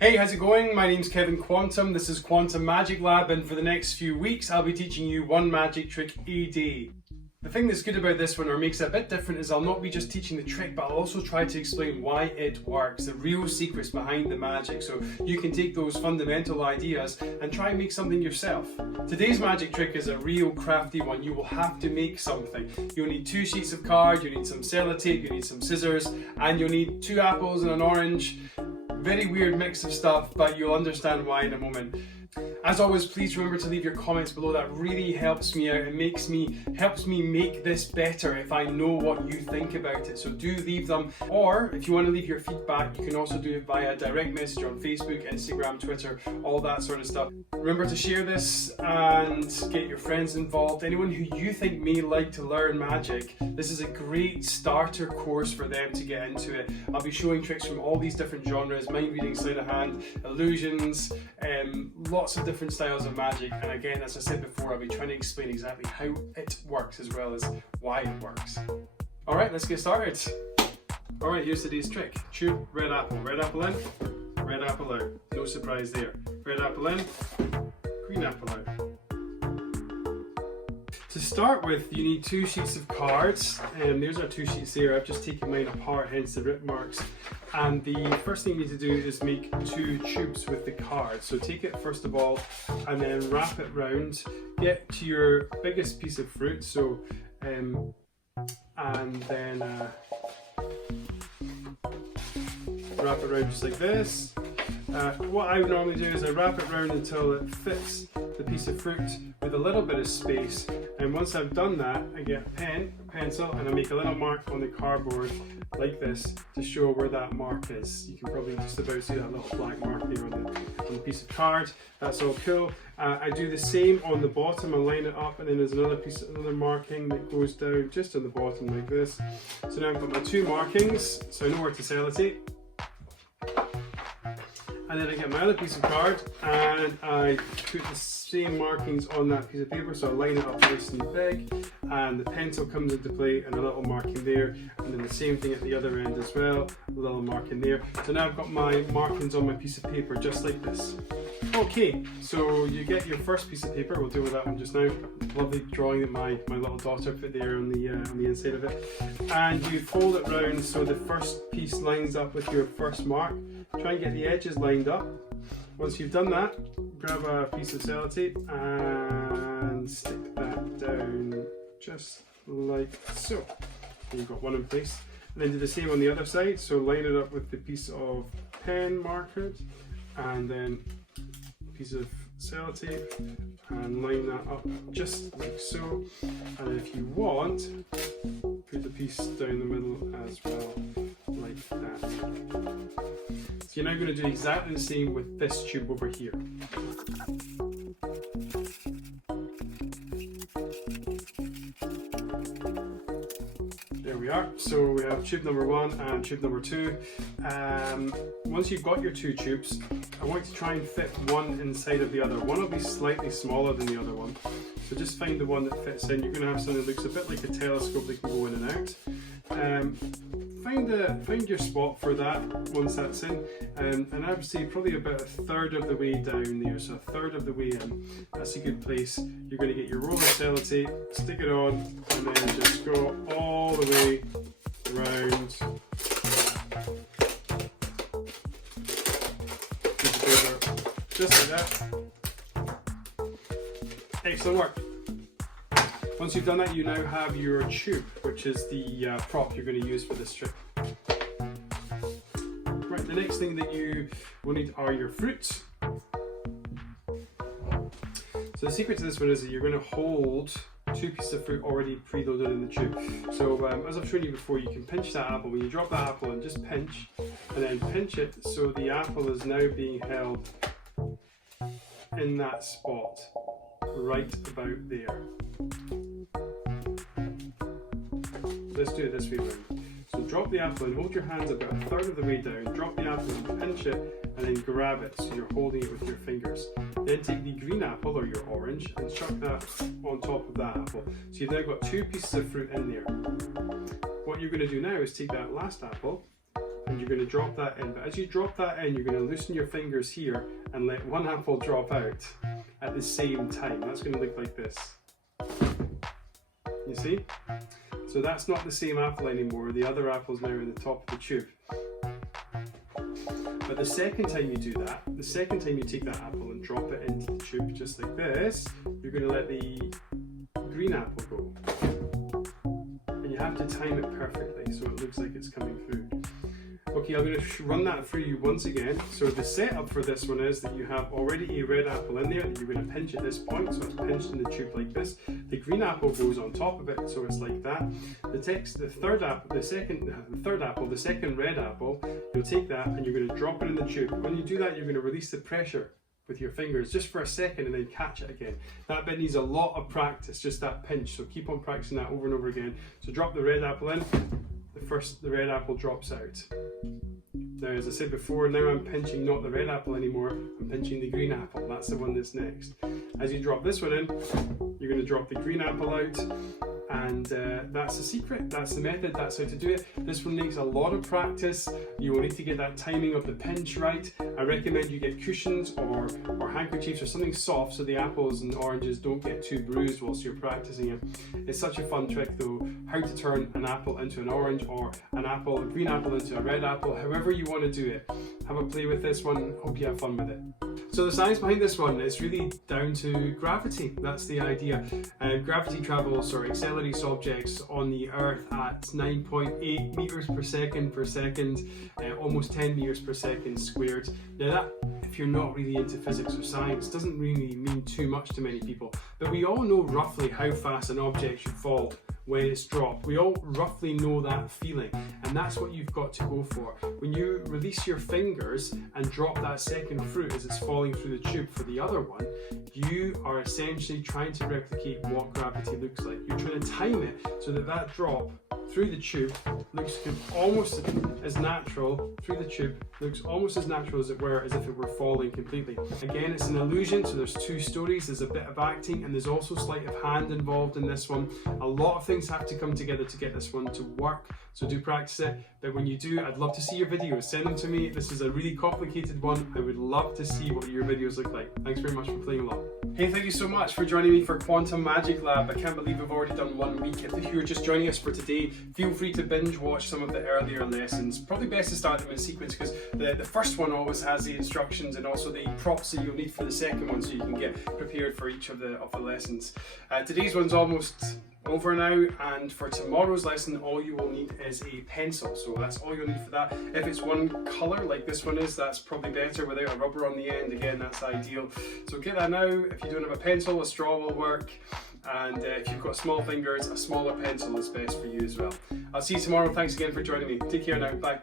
Hey, how's it going? My name's Kevin Quantum. This is Quantum Magic Lab, and for the next few weeks I'll be teaching you one magic trick a day. The thing that's good about this one, or makes it a bit different, is I'll not be just teaching the trick, but I'll also try to explain why it works, the real secrets behind the magic, so you can take those fundamental ideas and try and make something yourself. Today's magic trick is a real crafty one. You will have to make something. You'll need 2 sheets of card, you need some sellotape, you need some scissors, and you'll need 2 apples and an orange. Very weird mix of stuff, but you'll understand why in a moment. As always, please remember to leave your comments below. That really helps me out. It helps me make this better if I know what you think about it. So do leave them. Or if you want to leave your feedback, you can also do it via direct message on Facebook, Instagram, Twitter, all that sort of stuff. Remember to share this and get your friends involved. Anyone who you think may like to learn magic, this is a great starter course for them to get into it. I'll be showing tricks from all these different genres: mind reading, sleight of hand, illusions, lots of different styles of magic. And again, as I said before, I'll be trying to explain exactly how it works as well as why it works. Alright, let's get started. Alright, here's today's trick. Tube, red apple in, red apple out. No surprise there. Red apple in, green apple out. To start with, you need 2 sheets of cards, and there's our 2 sheets there. I've just taken mine apart, hence the rip marks. And the first thing you need to do is make 2 tubes with the cards. So take it first of all, and then wrap it round. Get to your biggest piece of fruit, so and then wrap it around just like this. What I would normally do is I wrap it around until it fits the piece of fruit with a little bit of space, and once I've done that, I get a pen, a pencil, and I make a little mark on the cardboard like this to show where that mark is. You can probably just about see that little black mark there on the piece of card. That's all cool. I do the same on the bottom. I line it up, and then there's another marking that goes down just on the bottom like this. So now I've got my 2 markings, so I know where to sellotape. And then I get my other piece of card and I put the same markings on that piece of paper, so I line it up nice and big, and the pencil comes into play and a little marking there, and then the same thing at the other end as well, a little marking there. So now I've got my markings on my piece of paper just like this. Okay, so you get your first piece of paper. We'll deal with that one just now. Lovely drawing that my little daughter put there on the inside of it. And you fold it round so the first piece lines up with your first mark. Try and get the edges lined up. Once you've done that, grab a piece of sellotape and stick that down just like so. And you've got one in place. And then do the same on the other side. So line it up with the piece of pen marker, and then a piece of sellotape, and line that up just like so. And if you want, put the piece down the middle as well, like that. So you're now going to do exactly the same with this tube over here. There we are. So we have tube number 1 and tube number 2. Once you've got your 2 tubes, I want you to try and fit one inside of the other. One will be slightly smaller than the other one. So just find the one that fits in. You're going to have something that looks a bit like a telescope that can go in and out. Find your spot for that once that's in, and I would say probably about 1/3 of the way down there, so 1/3 of the way in. That's a good place. You're going to get your roll of sellotape, stick it on, and then just go all the way around. Just like that. Excellent work. Once you've done that, you now have your tube, which is the prop you're going to use for this trick. Right, the next thing that you will need are your fruits. So the secret to this one is that you're going to hold 2 pieces of fruit already preloaded in the tube. So as I've shown you before, you can pinch that apple. When you drop that apple and just pinch, and then pinch it so the apple is now being held in that spot, right about there. Let's do it this way around. So drop the apple and hold your hands about 1/3 of the way down, drop the apple and pinch it, and then grab it so you're holding it with your fingers. Then take the green apple or your orange and chuck that on top of that apple. So you've now got 2 pieces of fruit in there. What you're going to do now is take that last apple and you're going to drop that in. But as you drop that in, you're going to loosen your fingers here and let one apple drop out at the same time. That's going to look like this. You see? So that's not the same apple anymore. The other apple's now in the top of the tube. But the second time you do that, the second time you take that apple and drop it into the tube just like this, you're going to let the green apple go. And you have to time it perfectly so it looks like it's coming through. Okay, I'm going to run that through you once again. So the setup for this one is that you have already a red apple in there that you're going to pinch at this point, so it's pinched in the tube like this. The green apple goes on top of it, so it's like that. The third apple, the second red apple, you'll take that and you're going to drop it in the tube. When you do that, you're going to release the pressure with your fingers just for a second and then catch it again. That bit needs a lot of practice, just that pinch, so keep on practicing that over and over again. So drop the red apple in. The red apple drops out. Now, as I said before, now I'm pinching not the red apple anymore, I'm pinching the green apple. That's the one that's next. As you drop this one in, you're going to drop the green apple out, and that's the secret, that's the method, that's how to do it. This one needs a lot of practice. You will need to get that timing of the pinch right. I recommend you get cushions or handkerchiefs or something soft so the apples and oranges don't get too bruised whilst you're practicing it. It's such a fun trick though, how to turn an apple into an orange or a green apple into a red apple, however you want to do it. Have a play with this one, hope you have fun with it. So the science behind this one is really down to gravity. That's the idea. Gravity travels or accelerates objects on the Earth at 9.8 meters per second, almost 10 meters per second squared. Now that, if you're not really into physics or science, doesn't really mean too much to many people. But we all know roughly how fast an object should fall when it's dropped. We all roughly know that feeling, and that's what you've got to go for. When you release your fingers and drop that second fruit as it's falling through the tube for the other one, you are essentially trying to replicate what gravity looks like. You're trying to time it so that that drop through the tube looks almost as natural, through the tube, looks almost as natural as it were, as if it were falling completely. Again, it's an illusion, so there's two stories, there's a bit of acting and there's also sleight of hand involved in this one. A lot of things have to come together to get this one to work, so do practice it. But when you do, I'd love to see your videos, send them to me. This is a really complicated one. I would love to see what your videos look like. Thanks very much for playing along. Hey, thank you so much for joining me for Quantum Magic Lab. I can't believe we've already done 1 week. If you're just joining us for today, feel free to binge watch some of the earlier lessons. Probably best to start them in sequence because the first one always has the instructions and also the props that you'll need for the second one, so you can get prepared for each of the lessons. Today's one's almost over now, and for tomorrow's lesson all you will need is a pencil, so that's all you'll need for that. If it's one colour like this one is, that's probably better without a rubber on the end. Again, that's ideal, so get that now. If you don't have a pencil, a straw will work, and if you've got small fingers, a smaller pencil is best for you as well. I'll see you tomorrow. Thanks again for joining me. Take care now. Bye.